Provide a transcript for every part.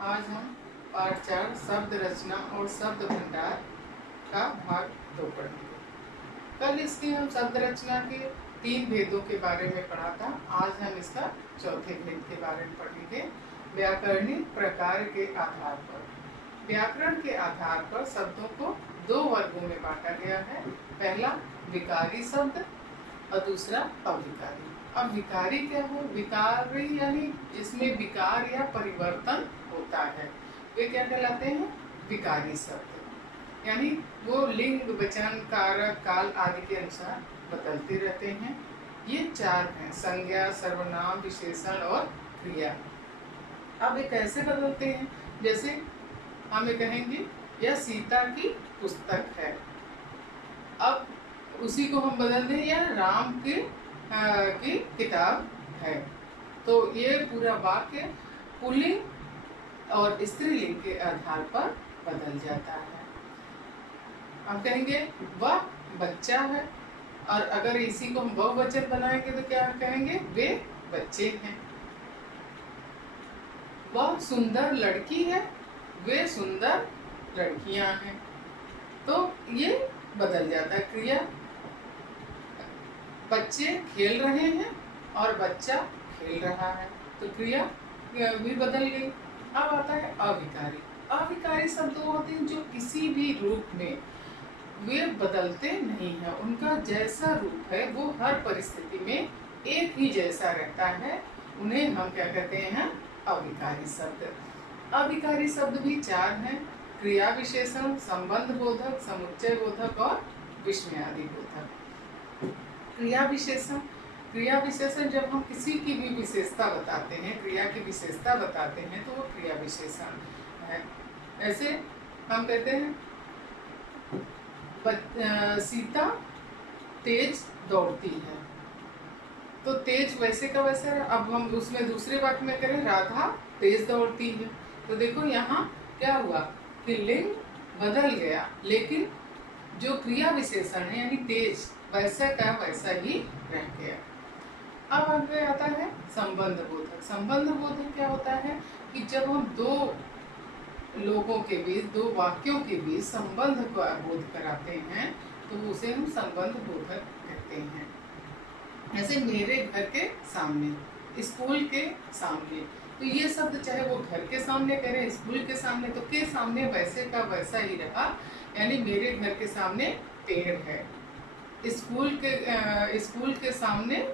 आज हम पाठ 4 शब्द रचना और शब्द भंडार का भाग 2 पढ़ेंगे। कल इसके हम शब्द रचना के 3 भेदों के बारे में पढ़ा था। आज हम इसका चौथे भेद के बारे में पढ़ेंगे, व्याकरणिक प्रकार के आधार पर। व्याकरण के आधार पर शब्दों को 2 वर्गों में बांटा गया है। पहला विकारी शब्द और दूसरा अविकारी। अब विकारी क्या है? विकारी यानी जिसमें विकार या परिवर्तन होता है, वे क्या कहलाते हैं? विकारी शब्द। यानी वो लिंग, वचन, कारक, काल आदि के अनुसार बदलते रहते हैं। ये 4 हैं: संज्ञा, सर्वनाम, विशेषण और क्रिया। अब ये कैसे बदलते हैं? जैसे हम ये कहेंगे यह सीता की पुस्तक है, अब उसी को हम बदल दें यह राम की किताब है, तो ये पूरा वाक्य पुल्लिंग और स्त्रीलिंग के आधार पर बदल जाता है। हम कहेंगे वह बच्चा है, और अगर इसी को हम बहुवचन बनाएंगे तो क्या कहेंगे? वे बच्चे हैं। वह सुंदर लड़की है, वे सुंदर लड़कियां हैं। तो ये बदल जाता है क्रिया। बच्चे खेल रहे हैं और बच्चा खेल रहा है, तो क्रिया भी बदल गई। अब आता है अविकारी। अविकारी शब्द वो होते हैं जो किसी भी रूप में वे बदलते नहीं हैं, उनका जैसा रूप है वो हर परिस्थिति में एक ही जैसा रहता है। उन्हें हम क्या कहते हैं? अविकारी शब्द। अविकारी शब्द भी 4 हैं: क्रिया विशेषण, संबंध बोधक, समुच्चय बोधक और विस्मयादि बोधक। क्रिया विशेषण। क्रिया विशेषण जब हम किसी की भी विशेषता बताते हैं, क्रिया की विशेषता बताते हैं, तो वो क्रिया विशेषण है। ऐसे हम कहते हैं सीता तेज दौड़ती है, तो तेज वैसे का वैसा है। अब हम उसमें दूसरे वाक्य में करें राधा तेज दौड़ती है, तो देखो यहाँ क्या हुआ कि लिंग बदल गया, लेकिन जो क्रिया विशेषण है यानी तेज वैसा का वैसा ही रह गया। अब आगे आता है संबंध बोधक। संबंध बोधक क्या होता है कि जब हम 2 लोगों के बीच, 2 वाक्यों के बीच संबंध को बोध कराते हैं तो उसे हम संबंध बोधक कहते हैं। जैसे मेरे घर के सामने, स्कूल के सामने, तो ये शब्द चाहे वो घर के सामने करें, स्कूल के सामने, तो के सामने वैसे का वैसा ही रहा। यानी मेरे घर के सामने पेड़ है, स्कूल के सामने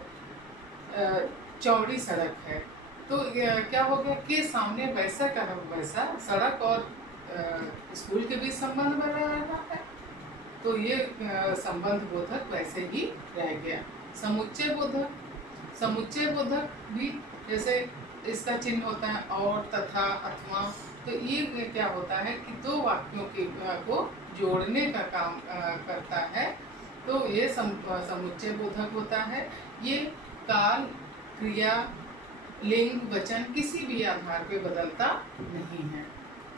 चौड़ी सड़क है, तो क्या हो गया? के सामने वैसा का वैसा सड़क और स्कूल के बीच संबंध बन रहा है, तो ये संबंध बोधक वैसे ही रह गया। समुच्चय बोधक। समुच्चय बोधक भी जैसे इसका चिन्ह होता है और, तथा, अथवा, तो ये क्या होता है कि 2 वाक्यों को जोड़ने का काम करता है, तो ये समुच्चय बोधक होता है। ये काल, क्रिया, लिंग, वचन किसी भी आधार पे बदलता नहीं है।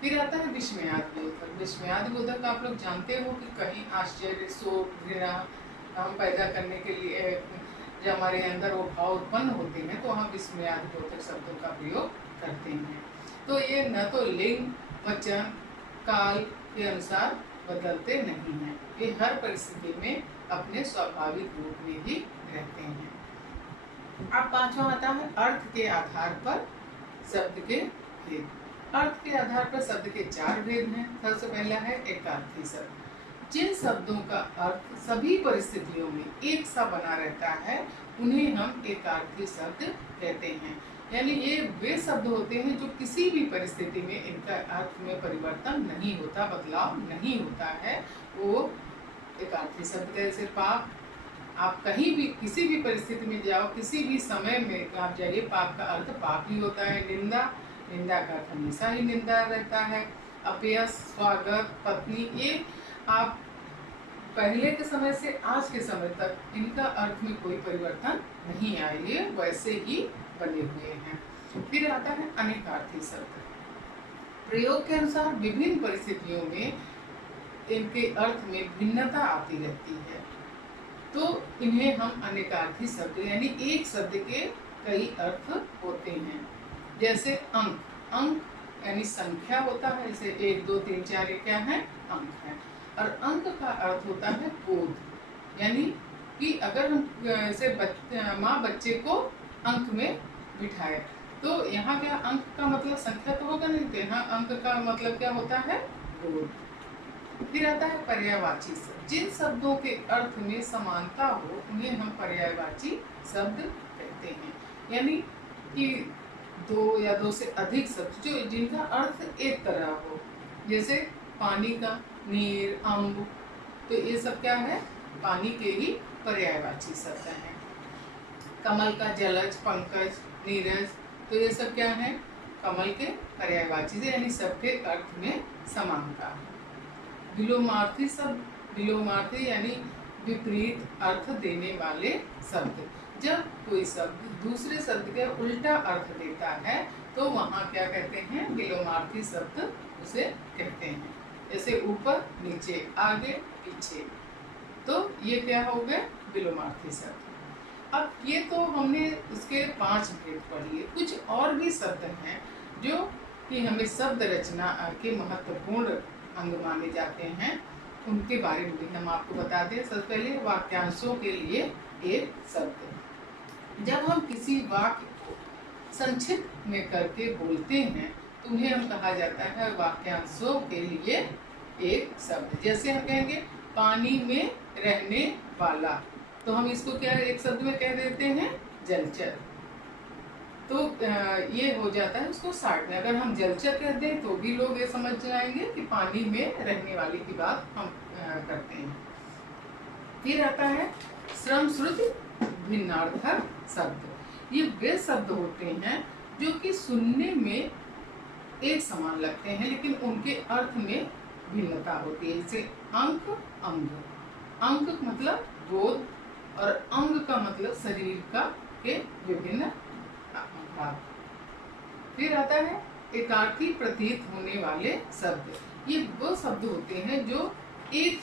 फिर आता है विस्मयादि बोधक। विस्मयादि बोधक आप लोग जानते हो कि कहीं आश्चर्य, शोक, घृणा हम पैदा करने के लिए जब हमारे अंदर वो भाव उत्पन्न होते हैं तो हम विस्मयादि बोधक शब्दों का प्रयोग करते हैं। तो ये न तो लिंग, वचन, काल के अनुसार बदलते नहीं हैं, ये हर परिस्थिति में अपने स्वाभाविक रूप में ही रहते हैं। अब 5वां आता है अर्थ के आधार पर शब्द के भेद। अर्थ के आधार पर शब्द के 4 भेद हैं। सबसे पहला है एकार्थी शब्द। जिन शब्दों का अर्थ सभी परिस्थितियों में एक सा बना रहता है उन्हें हम एकार्थी शब्द कहते हैं। यानी ये वे शब्द होते हैं जो किसी भी परिस्थिति में इनका अर्थ में परिवर्तन नहीं होता, बदलाव नहीं होता है, वो एकार्थी शब्द। जैसे पाप, आप कहीं भी किसी भी परिस्थिति में जाओ, किसी भी समय में आप जाइए, पाप का अर्थ पाप ही होता है। निंदा, निंदा का अर्थ हमेशा ही निंदा रहता है। अपयश, स्वागत, पत्नी, ये आप पहले के समय से आज के समय तक इनका अर्थ में कोई परिवर्तन नहीं आया, ये वैसे ही बने हुए हैं। फिर आता है अनेकार्थी शब्द। प्रयोग के अनुसार विभिन्न परिस्थितियों में इनके अर्थ में भिन्नता आती रहती है, तो इन्हें हम अनेकार्थी शब्द, यानी एक शब्द के कई अर्थ होते हैं। जैसे अंक। अंक यानी संख्या होता है, जैसे 1 2 3 4 ये क्या है, अंक है। और अंक का अर्थ होता है बोध, यानी कि अगर हम जैसे माँ बच्चे को अंक में बिठाए, तो यहाँ क्या अंक का मतलब संख्या तो होगा नहीं, तो यहाँ अंक का मतलब क्या होता है, बोध। फिर आता है पर्यायवाची शब्द। जिन शब्दों के अर्थ में समानता हो उन्हें हम पर्यायवाची शब्द कहते हैं, यानी कि दो या दो से अधिक शब्द जो जिनका अर्थ एक तरह हो, जैसे पानी का नीर, अम्ब, तो ये सब क्या है, पानी के ही पर्यायवाची शब्द हैं। कमल का जलज, पंकज, नीरज, तो ये सब क्या है, कमल के पर्यायवाची से, यानी सबके अर्थ में समानता। विलोमार्थी शब्द, विलोमार्थी यानी विपरीत अर्थ देने वाले शब्द। जब कोई शब्द दूसरे शब्द के उल्टा अर्थ देता है तो वहाँ क्या कहते हैं, विलोमार्थी शब्द उसे कहते हैं। जैसे ऊपर नीचे, आगे पीछे, तो ये क्या हो गए, विलोमार्थी शब्द। अब ये तो हमने उसके 5 भेद पढ़ लिए। कुछ और भी शब्द हैं जो कि हमें शब्द रचना के महत्वपूर्ण अंग माने जाते हैं, उनके बारे में भी हम आपको बता दें। सबसे पहले वाक्यांशों के लिए एक शब्द। जब हम किसी वाक्य को संक्षिप्त में करके बोलते हैं तो उन्हें हम कहा जाता है वाक्यांशों के लिए एक शब्द। जैसे हम कहेंगे पानी में रहने वाला, तो हम इसको क्या एक शब्द में कह देते हैं, जलचर। तो ये हो जाता है उसको शार्ट में। अगर हम जलचर कह दें तो भी लोग ये समझ जाएंगे कि पानी में रहने वाले की बात हम करते हैं। फिर आता है श्रम श्रुति भिन्नार्थक शब्द। ये वे शब्द होते हैं जो कि सुनने में एक समान लगते हैं लेकिन उनके अर्थ में भिन्नता होती है। जैसे अंक, अंग। अंक मतलब गोद और अंग का मतलब शरीर का के विभिन्न भाग। फिर आता है एकार्थी प्रतीत होने वाले शब्द। ये वो शब्द होते हैं जो एक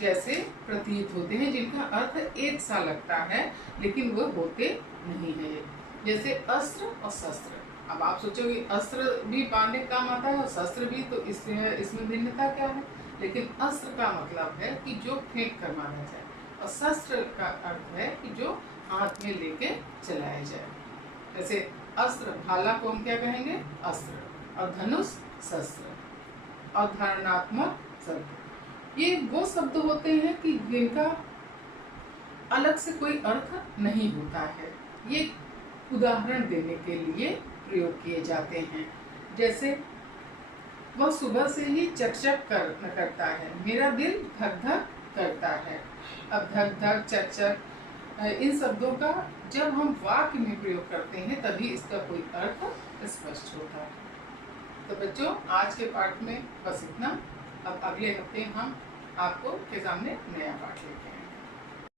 जैसे प्रतीत होते हैं, जिनका अर्थ एक सा लगता है लेकिन वो होते नहीं है। जैसे अस्त्र और शस्त्र। अब आप सोचोगे अस्त्र भी बांधने का काम आता है और शस्त्र भी, तो इसमें भिन्नता क्या है। लेकिन अस्त्र का मतलब है कि जो फेंक कर मारा जाए, और शस्त्र का अर्थ है कि जो हाथ में लेके चलाया जाए। जैसे अस्त्र, भाला को हम क्या कहेंगे, अस्त्र, और धनुष शस्त्र। अवधारणात्मक शब्द ये वो शब्द होते हैं कि जिनका अलग से कोई अर्थ नहीं होता है। ये उदाहरण देने के लिए प्रयोग किए जाते हैं। जैसे वह सुबह से ही चकचक करता है, मेरा दिल धक धक करता है। अब धक धक, चकचक, इन शब्दों का जब हम वाक्य में प्रयोग करते हैं तभी इसका कोई अर्थ स्पष्ट होता है। तो बच्चों आज के पाठ में बस इतना। अब अगले हफ्ते हम आपको के सामने नया पाठ लेते हैं।